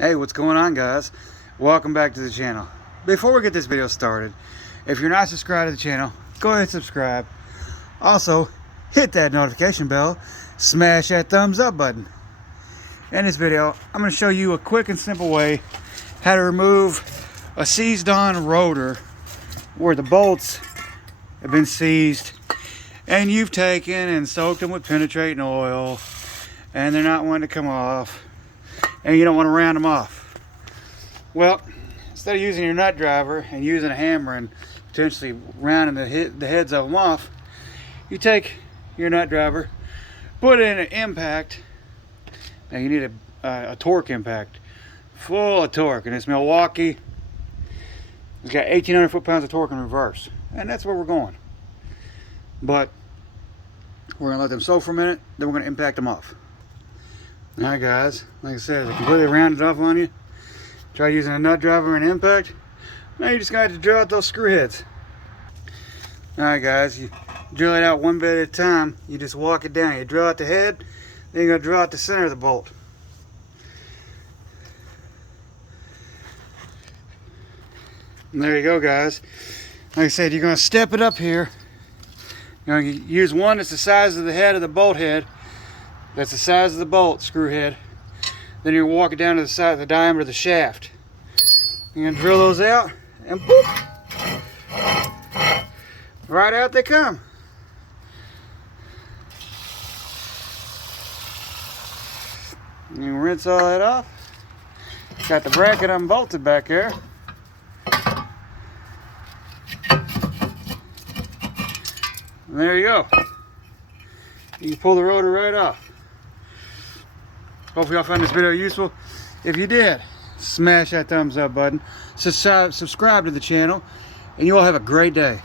Hey, what's going on, guys? Welcome back to the channel. Before we get this video started, if you're not subscribed to the channel, go ahead and subscribe. Also, hit that notification bell, smash that thumbs up button. In this video, I'm going to show you a quick and simple way how to remove a seized on rotor where the bolts have been seized and you've taken and soaked them with penetrating oil and they're not wanting to come off and you don't want to round them off. Well, instead of using your nut driver and using a hammer and potentially rounding the heads of them off, you take your nut driver, put it in an impact. Now you need a torque impact, full of torque, and it's Milwaukee. It's got 1,800 foot-pounds of torque in reverse, and that's where we're going. But we're gonna let them soak for a minute, then we're gonna impact them off. All right, guys, like I said, they completely rounded off on you. Try using a nut driver and impact. Now you just got to drill out those screw heads. All right, guys, you drill it out one bit at a time. You just walk it down. You drill out the head, then you're gonna drill out the center of the bolt. And there you go, guys. Like I said, you're gonna step it up here. You're gonna use one that's the size of the head of the bolt head. That's the size of the bolt screw head. Then you're gonna walk it down to the side of the diameter of the shaft. You're gonna drill those out, and boop! Right out they come. You rinse all that off. Got the bracket unbolted back there. And there you go. You can pull the rotor right off. Hopefully y'all found this video useful. If you did, smash that thumbs up button. Subscribe to the channel, and you all have a great day.